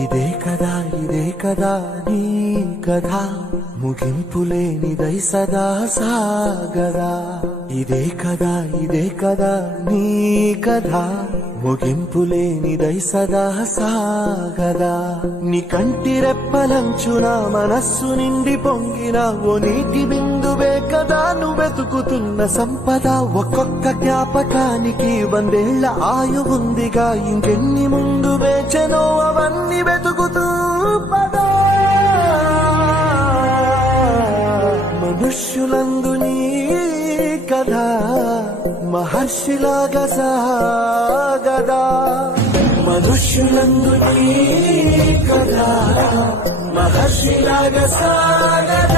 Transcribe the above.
ఇదే కదా నీ కథ ముగింపులేనిదై సదా సాగదా. ఇదే కదా నీ కథ ముగింపులేనిదై సదా సాగదా. నీ కంటి రెప్పలంచున మనస్సు నిండి పొంగిన ఓ నీటి బిందువే కదా నువ్వెతుకుతున్న సంపద. ఒక్కొక్క జ్ఞాపకానికి 100 ఏళ్ల ఆయువుందిగా, ఇంకెన్ని ముందు వేచెనో అవన్నీ వెతుకుతూ పదా. మనుష్యులందు నీ కథ మహర్షిలాగా సాగదా. మనుష్యులందు నీ కథ మహర్షిలాగా సాగదా.